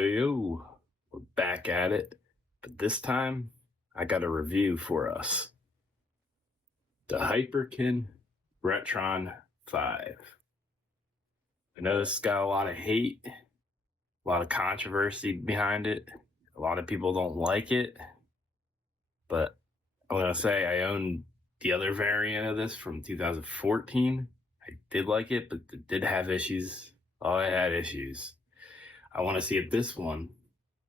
Yo, we're back at it, but this time I got a review for us. The Hyperkin Retron 5. I know this got a lot of hate, a lot of controversy behind it. A lot of people don't like it, but I'm going to say I own the other variant of this from 2014. I did like it, but it did have issues. Oh, it had issues. I want to see if this one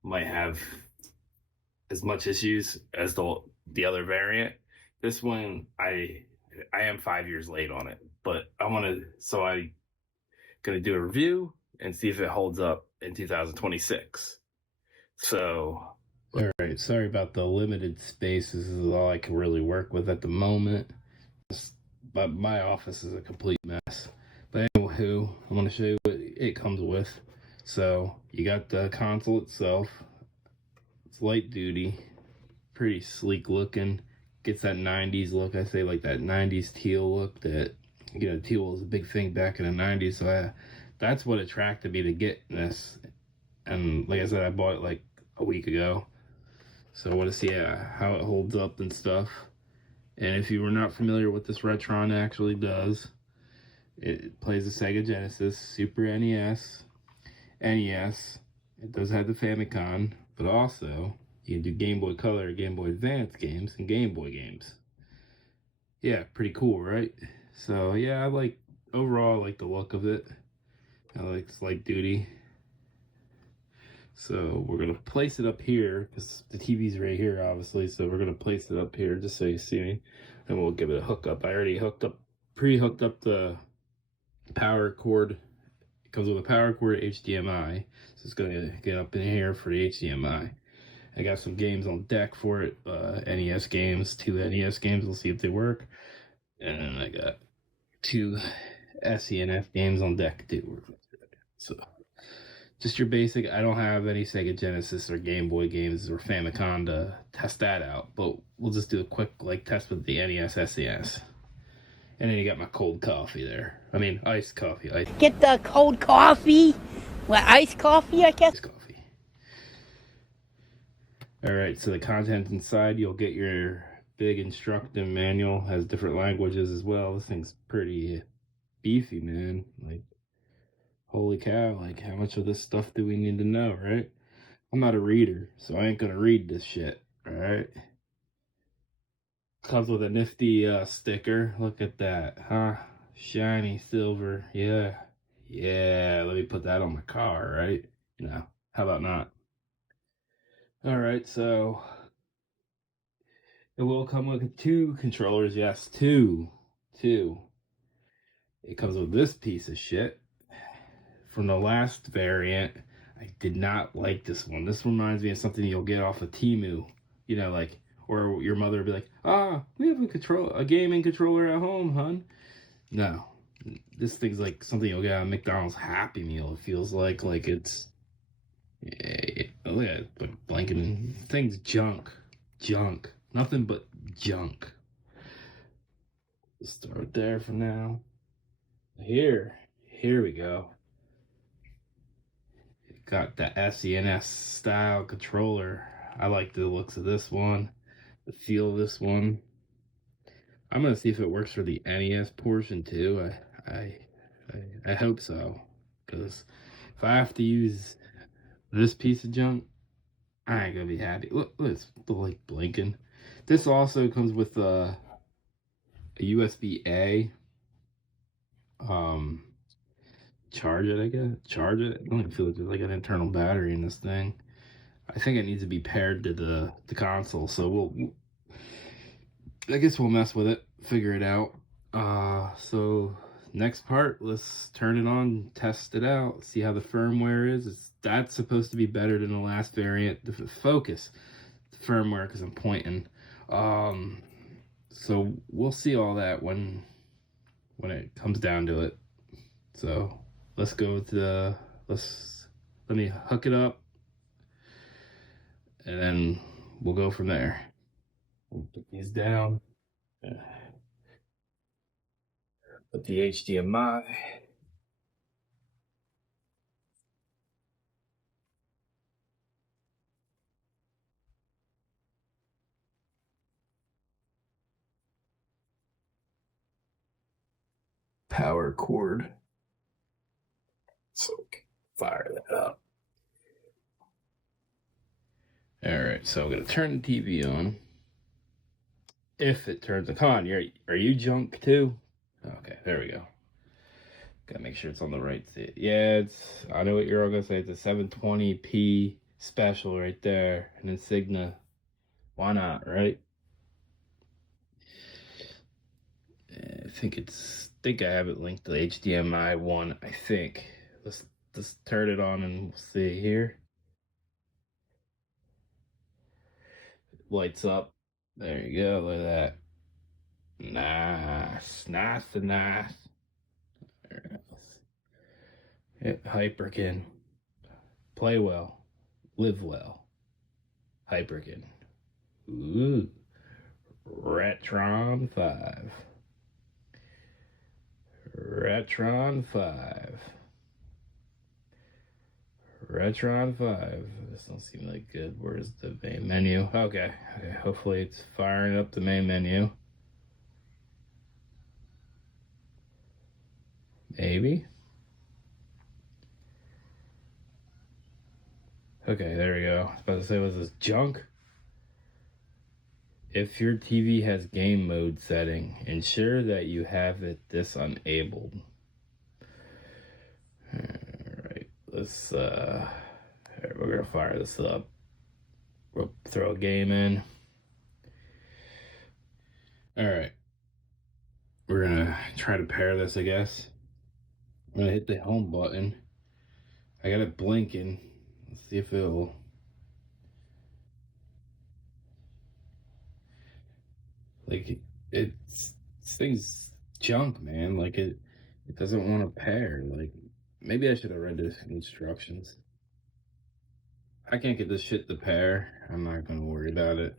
might have as much issues as the other variant. This one, I am 5 years late on it, but I gonna do a review and see if it holds up in 2026. So, all right. Sorry about the limited space. This is all I can really work with at the moment. But my office is a complete mess. But anywho, I'm gonna show you what it comes with. So you got the console itself. It's light duty, pretty sleek looking. Gets that 90s look. I say like that 90s teal look that, teal was a big thing back in the 90s. So that's what attracted me to getting this. And like I said, I bought it like a week ago. So I want to see how it holds up and stuff. And if you were not familiar with this Retron actually does, it plays the Sega Genesis, Super NES, NES. It does have the Famicom, but also you can do Game Boy Color, Game Boy Advance games, and Game Boy games. Yeah, pretty cool, right? So yeah, overall I like the look of it. I like it's light duty. So we're gonna place it up here because the TV's right here, obviously. So we're gonna place it up here just so you see me, and we'll give it a hookup. I already pre-hooked up the power cord. It comes with a power cord HDMI, so it's gonna get up in here for the HDMI. I got some games on deck for it, NES games, 2 NES games. We'll see if they work, and then I got 2 SENF games on deck too. So. Just your basic. I don't have any Sega Genesis or Game Boy games or Famicom to test that out, but we'll just do a quick test with the NES, SES. And then you got my cold coffee there. I mean, iced coffee. Get the cold coffee? What, iced coffee, I guess? Iced coffee. Alright, so the content inside, you'll get your big instructive manual. Has different languages as well. This thing's pretty beefy, man. Holy cow, how much of this stuff do we need to know, right? I'm not a reader, so I ain't gonna read this shit, alright? Comes with a nifty sticker. Look at that, huh? Shiny silver, yeah. Yeah, let me put that on my car, right? No, how about not? Alright, so it will come with 2 controllers, yes, 2. It comes with this piece of shit. From the last variant, I did not like this one. This reminds me of something you'll get off of Temu. Or your mother will be like, we have a gaming controller at home, hun. No. This thing's like something you'll get at a McDonald's Happy Meal. It feels like it's... look at it, blanking. Thing's junk. Nothing but junk. Let's start there for now. Here we go. Got the SENS style controller. I like the looks of this one, the feel of this one. I'm gonna see if it works for the NES portion too. I hope so, because if I have to use this piece of junk, I ain't gonna be happy. Look, it's blinking. This also comes with a USB-A. Charge it, I guess. Charge it. I don't even feel like there's an internal battery in this thing. I think it needs to be paired to the console, so I guess we'll mess with it, figure it out. So next part, let's turn it on, test it out, see how the firmware is. That's supposed to be better than the last variant. The focus, the firmware, because I'm pointing. So we'll see all that when it comes down to it. So let's go to let me hook it up, and then we'll go from there. We'll put these down. Put the HDMI. power cord. So fire that up. Alright, so I'm gonna turn the TV on. If it turns on. Come on, are you junk too? Okay, there we go. Gotta make sure it's on the right seat. Yeah, I know what you're all gonna say. It's a 720p special right there. An Insignia. Why not, right? I think I have it linked to HDMI 1, I think. Let's turn it on and we'll see here. Lights up. There you go, look at that. Nice. There it goes. Hit Hyperkin. Play well. Live well. Hyperkin. Ooh. Retron 5. Retron 5. Retron 5. This don't seem like good. Where's the main menu? Okay. Hopefully it's firing up the main menu. Maybe. Okay, there we go. I was about to say, was this junk? If your TV has game mode setting, ensure that you have this enabled. Alright, we're gonna fire this up. We'll throw a game in. Alright. We're gonna try to pair this, I guess. I'm gonna hit the home button. I got it blinking. Let's see if it'll... Like, this thing's junk, man. Like, it doesn't want to pair. Like, maybe I should have read the instructions. I can't get this shit to pair. I'm not gonna worry about it.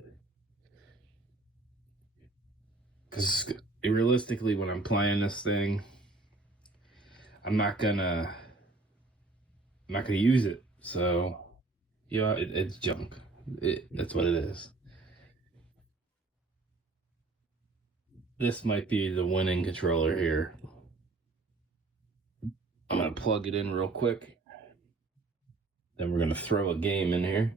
Because realistically, when I'm playing this thing, I'm not gonna use it. So, yeah, it's junk. That's what it is. This might be the winning controller here. I'm gonna plug it in real quick. Then we're gonna throw a game in here.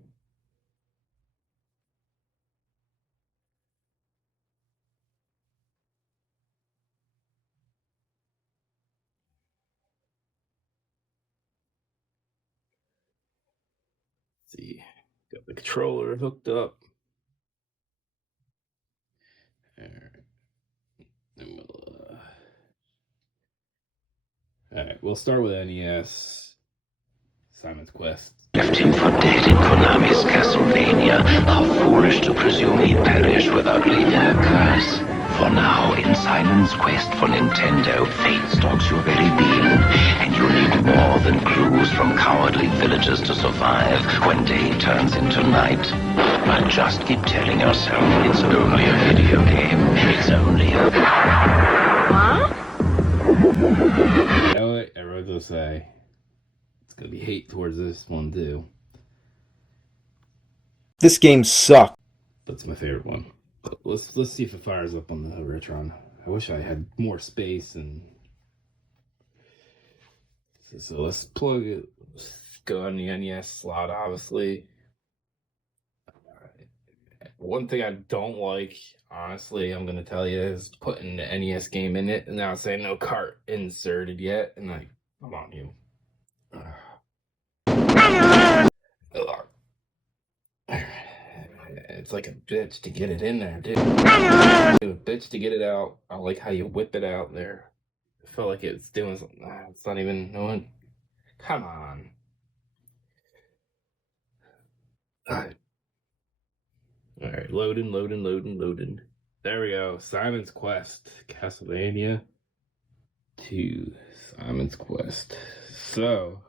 Let's see, got the controller hooked up. Alright, we'll start with NES. Simon's Quest. Left him for dead in Konami's Castlevania. How foolish to presume he'd perish without leaving a curse. For now, in Simon's Quest for Nintendo, fate stalks your very being, and you need more than clues from cowardly villagers to survive when day turns into night. But just keep telling yourself it's only a video game. It's only a... Huh? You know what? I wrote to say it's gonna be hate towards this one too. This game sucks. That's my favorite one. But let's see if it fires up on the Retron. I wish I had more space and so let's plug it. Let's go on the NES slot, obviously. One thing I don't like, honestly, I'm gonna tell you, is putting the NES game in it and now saying no cart inserted yet, and like, come on, you. It's like a bitch to get it in there, dude. A bitch to get it out. I like how you whip it out there. I felt like it's doing something. It's not even no one. Come on. Alright, loading. There we go. Simon's Quest. Castlevania 2. Simon's Quest. So,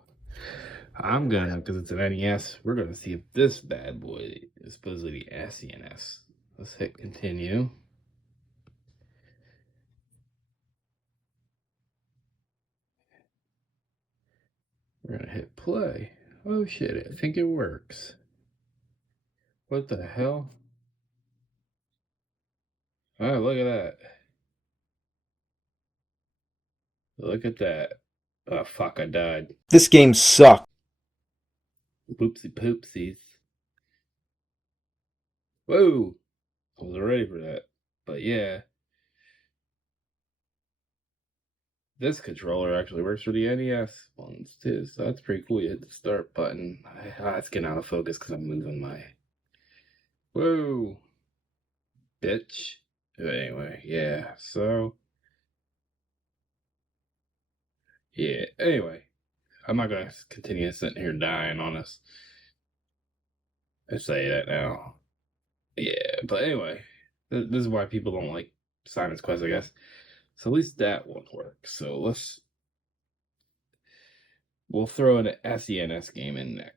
I'm gonna, because it's an NES, we're gonna see if this bad boy is supposedly the SNES. Let's hit continue. We're gonna hit play. Oh shit, I think it works. What the hell? Oh, look at that. Look at that. Oh, fuck, I died. This game sucks. Poopsie poopsies. Whoa! I wasn't ready for that. But yeah. This controller actually works for the NES ones too, so that's pretty cool. You hit the start button. It's getting out of focus because I'm moving my... Whoa! Bitch. But anyway, yeah, so... Yeah, anyway. I'm not gonna continue sitting here dying on us. I say that now. Yeah, but anyway, this is why people don't like Simon's Quest, I guess. So at least that won't work. So we'll throw an SENS game in there.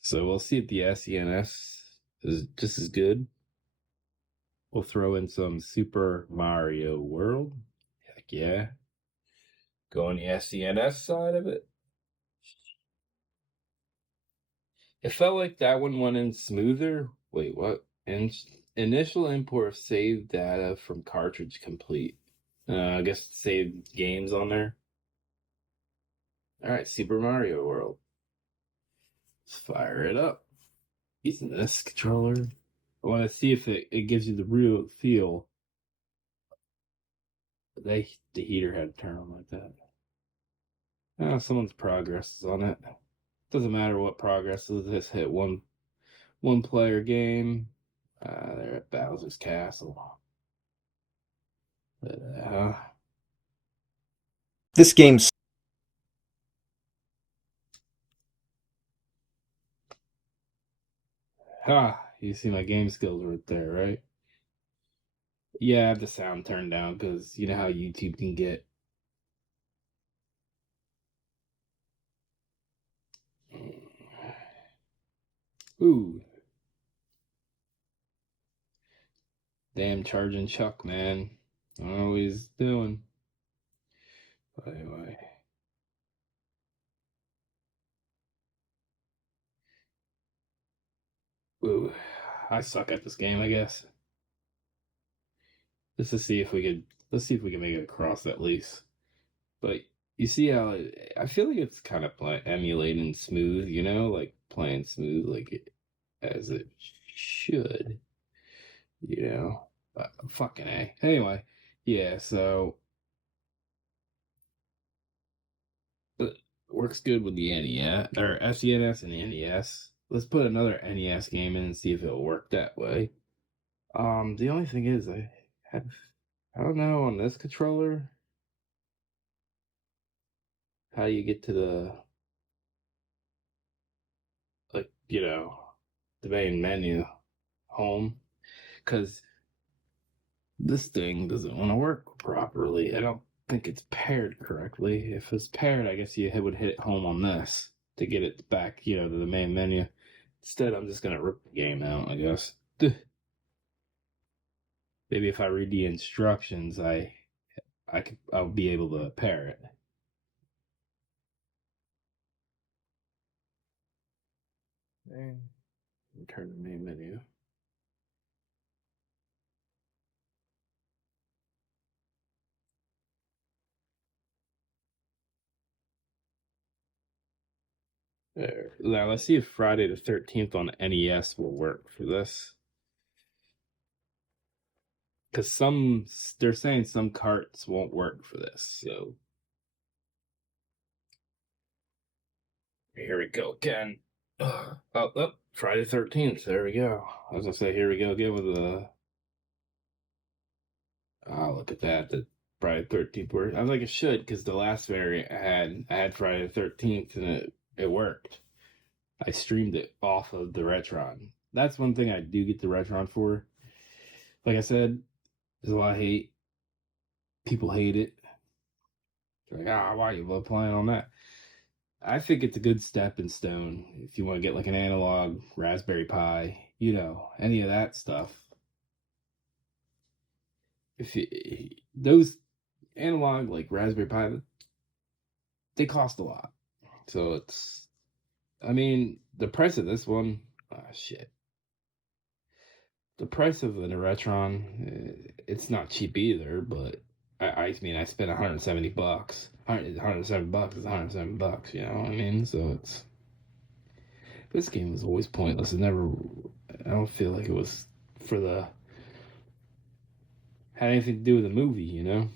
So we'll see if the SENS is just as good. We'll throw in some Super Mario World. Heck yeah. Go on the SENS side of it. It felt like that one went in smoother. Wait, what? Initial import of save data from cartridge complete. I guess save games on there. Alright, Super Mario World. Let's fire it up. Using this controller. I want to see if it gives you the real feel. The heater had to turn on like that. Someone's progress is on it. Doesn't matter what progress is. Just hit one player game. They're at Bowser's Castle. This game's... You see my game skills right there, right? Yeah, I have the sound turned down because you know how YouTube can get. Ooh. Damn charging Chuck, man. I don't know what he's doing. But anyway. Ooh. I suck at this game, I guess. Just to see if we could... Let's see if we can make it across at least. But you see how... I feel like it's kind of emulating smooth, you know? Like playing smooth like as it should. You know? Fucking A. Anyway. Yeah, so... Works good with the NES or SENS and the NES. Let's put another NES game in and see if it'll work that way. The only thing is I don't know on this controller how you get to the the main menu home, because this thing doesn't want to work properly. I don't think it's paired correctly. If it's paired, I guess you would hit home on this to get it back, to the main menu. Instead, I'm just gonna rip the game out, I guess. Maybe if I read the instructions, I'll be able to pair it. And return to main menu. There. Now let's see if Friday the 13th on NES will work for this. Because they're saying some carts won't work for this, so. Here we go again. Oh, Friday the 13th, there we go. I was gonna say, here we go again with the... Oh, look at that, the Friday the 13th worked. I was like, it should, because the last variant I had Friday the 13th, and it worked. I streamed it off of the Retron. That's one thing I do get the Retron for. Like I said, there's a lot of hate. People hate it. They're like, why are you playing on that? I think it's a good stepping stone if you want to get like an analog Raspberry Pi, any of that stuff. Those analog like Raspberry Pi, they cost a lot. So the price of this one, shit. The price of the Retron, it's not cheap either, but I mean, I spent $170. $107 is $107, you know what I mean? So this game was always pointless. I don't feel like it was had anything to do with the movie, you know?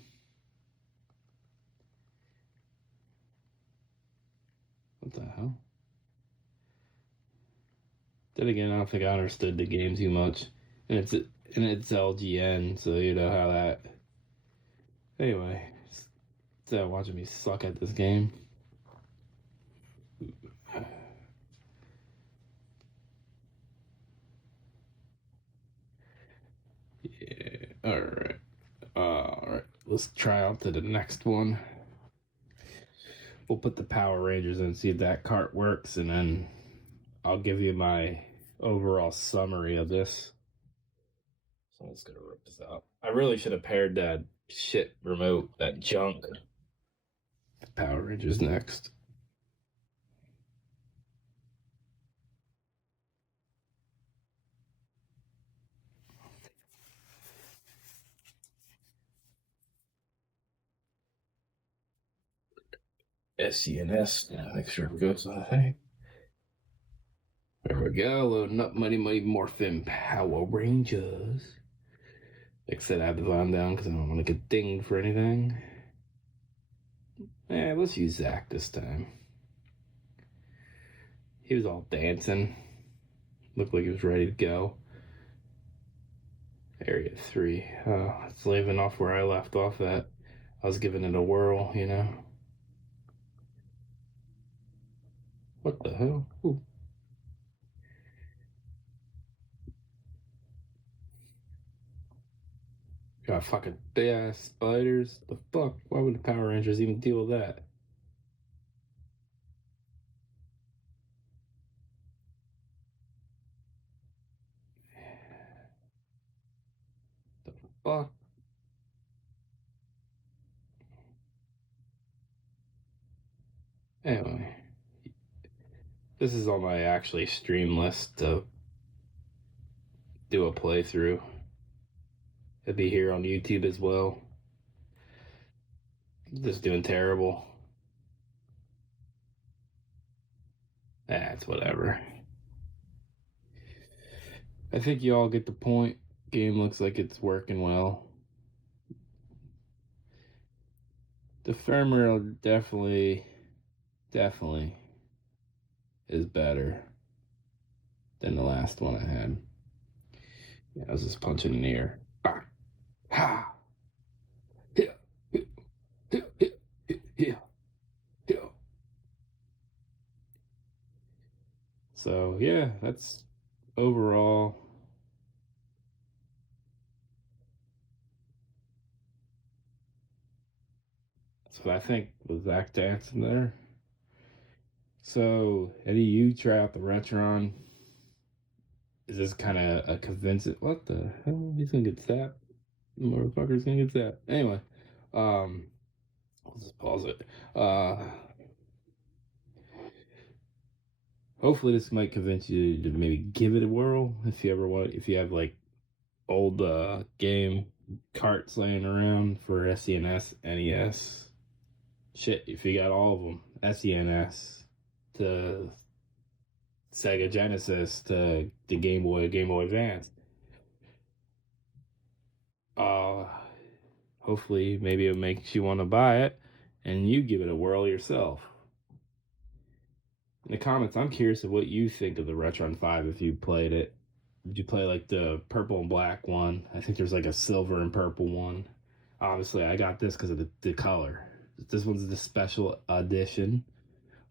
What the hell? Then again, I don't think I understood the game too much. And it's LGN, so you know how that. Anyway, it's watching me suck at this game. Yeah. Alright. Let's try on to the next one. We'll put the Power Rangers in and see if that cart works, and then I'll give you my overall summary of this. So I'm just gonna rip this out. I really should have paired that shit remote, that junk. Power Rangers next. SCNS. Make sure it goes on the thing. There we go. Loading up Mighty Morphin Power Rangers. Like I said, I have the volume down because I don't want to get dinged for anything. Let's use Zach this time. He was all dancing. Looked like he was ready to go. Area 3. It's leaving off where I left off at. I was giving it a whirl, you know. What the hell? Ooh. Got fucking big ass spiders. The fuck? Why would the Power Rangers even deal with that? The fuck? Anyway, this is on my actually stream list to do a playthrough. It'll be here on YouTube as well. Just doing terrible. That's whatever. I think you all get the point. Game looks like it's working well. The firmware definitely is better than the last one I had. Yeah, I was just punching in the air. Ah. Ha! Yeah. Yeah. So, yeah, that's overall. That's what I think with Zach dancing there. So, Eddie, you try out the Retron. Is this kind of a convincing? What the hell? He's gonna get zapped. The motherfucker's gonna get zapped. Anyway, I'll just pause it. Hopefully, this might convince you to maybe give it a whirl if you ever want. If you have like old game carts laying around for SCNS, NES. Shit, if you got all of them, SCNS to Sega Genesis to the Game Boy Advance. Hopefully, maybe it makes you want to buy it, and you give it a whirl yourself. In the comments, I'm curious of what you think of the Retron 5 if you played it. Did you play like the purple and black one? I think there's like a silver and purple one. Obviously, I got this because of the color. This one's the special edition.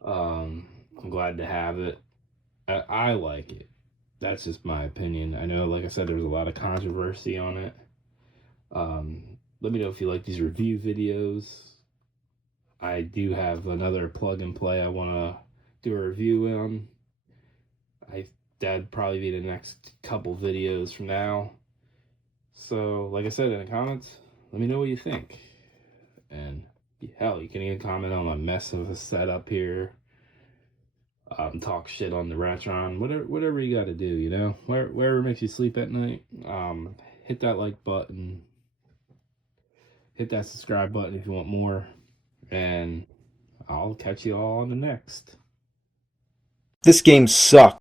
I'm glad to have it. I like it. That's just my opinion. I know, like I said, there's a lot of controversy on it. Let me know if you like these review videos. I do have another plug and play I want to do a review on. That'd probably be the next couple videos from now. So, like I said in the comments, let me know what you think. And hell, you can even comment on my mess of a setup here. Talk shit on the Retron, whatever you got to do, you know, wherever makes you sleep at night. Hit that like button, Hit that subscribe button if you want more. And I'll catch you all on the next. This game sucks.